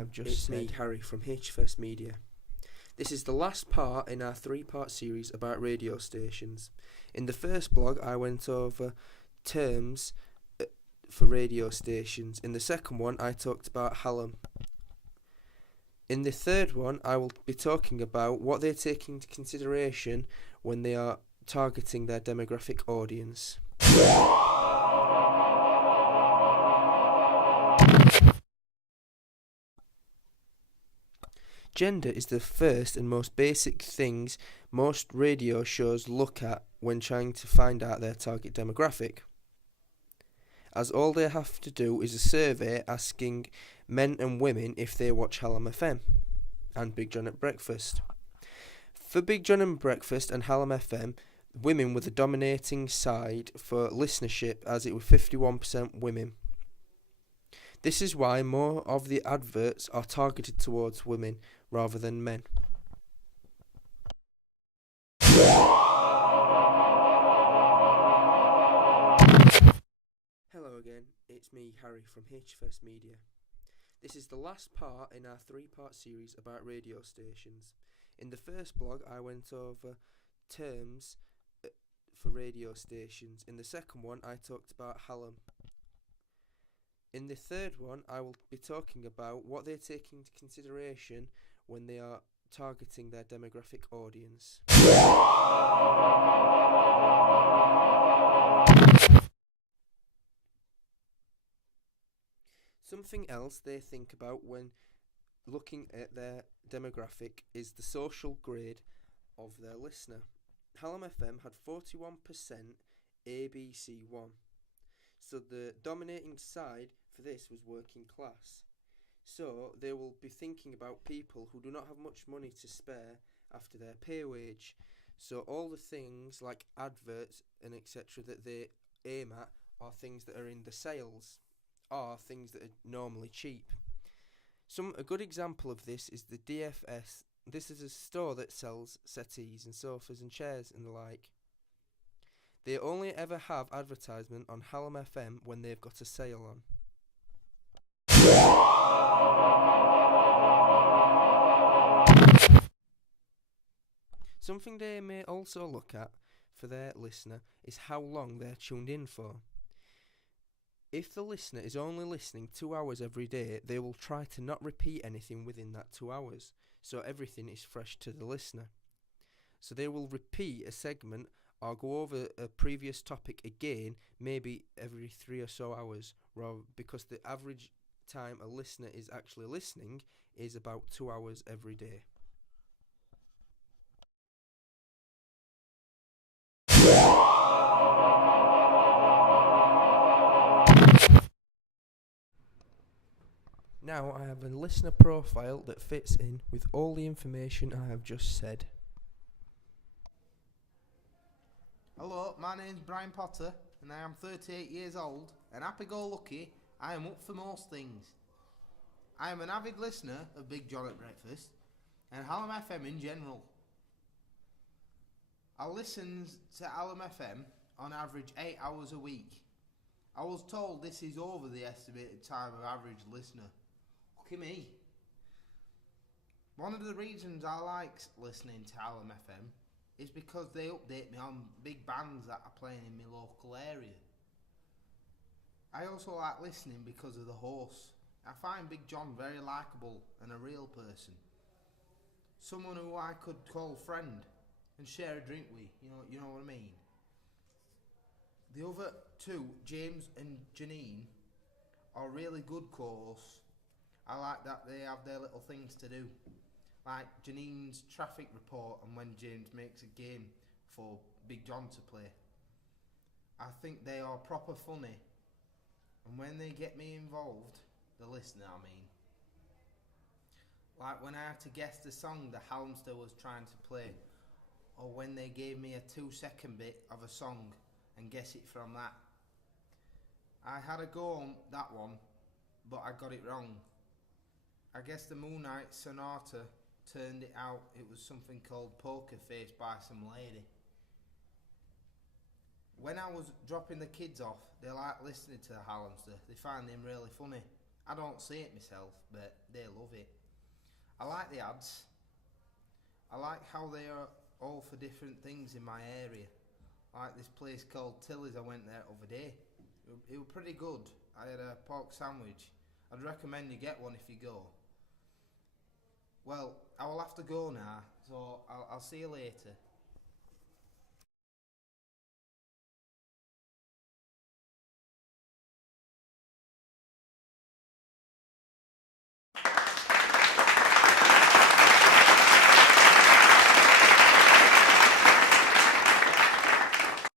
again, it's me, Harry, from HFS Media. This is the last part in our three-part series about radio stations. In the first blog, I went over terms for radio stations. In the second one, I talked about Hallam. In the third one, I will be talking about what they take into consideration when they are targeting their demographic audience. Gender is the first and most basic things most radio shows look at when trying to find out their target demographic, as all they have to do is a survey asking men and women if they watch Hallam FM and Big John at Breakfast. For Big John and Breakfast and Hallam FM, women were the dominating side for listenership, as it was 51% women. This is why more of the adverts are targeted towards women rather than men. Hello again, it's me, Harry, from HFS Media. This is the last part in our three-part series about radio stations. In the first blog, I went over terms for radio stations. In the second one, I talked about Hallam. In the third one, I will be talking about what they take into consideration when they are targeting their demographic audience. Something else they think about when looking at their demographic is the social grade of their listener. Hallam FM had 41% ABC1. So the dominating side for this was working class. So they will be thinking about people who do not have much money to spare after their pay wage. So all the things like adverts and etc. that they aim at are things that are in the sales, are things that are normally cheap. A good example of this is the DFS. This is a store that sells settees and sofas and chairs and the like. They only ever have advertisement on Hallam FM when they've got a sale on. Something they may also look at for their listener is how long they're tuned in for. If the listener is only listening 2 hours every day, they will try to not repeat anything within that 2 hours, so everything is fresh to the listener. So they will repeat a segment or go over a previous topic again, maybe every 3 or so hours, because the average time a listener is actually listening is about 2 hours every day. Now I have a listener profile that fits in with all the information I have just said. Hello, my name's Brian Potter and I am 38 years old, and happy-go-lucky, I am up for most things. I am an avid listener of Big John at Breakfast and Hallam FM in general. I listen to Hallam FM on average 8 hours a week. I was told this is over the estimated time of average listener. Look at me. One of the reasons I like listening to Hallam FM is because they update me on big bands that are playing in my local area. I also like listening because of the host. I find Big John very likeable and a real person. Someone who I could call friend and share a drink with, you know what I mean? The other two, James and Janine, are really good co-hosts. I like that they have their little things to do, like Janine's traffic report and when James makes a game for Big John to play. I think they are proper funny, and when they get me involved, the listener I mean. Like when I had to guess the song the Hallamster was trying to play, or when they gave me a 2-second bit of a song and guess it from that. I had a go on that one, but I got it wrong. I guess the Moonlight Sonata turned it out it was something called Poker Face by some lady. When I was dropping the kids off, they like listening to the Hallamster. They find him really funny. I don't see it myself, but they love it. I like the ads. I like how they are all for different things in my area. Like this place called Tilly's, I went there the other day. It was pretty good. I had a pork sandwich. I'd recommend you get one if you go. Well, I will have to go now, so I'll see you later.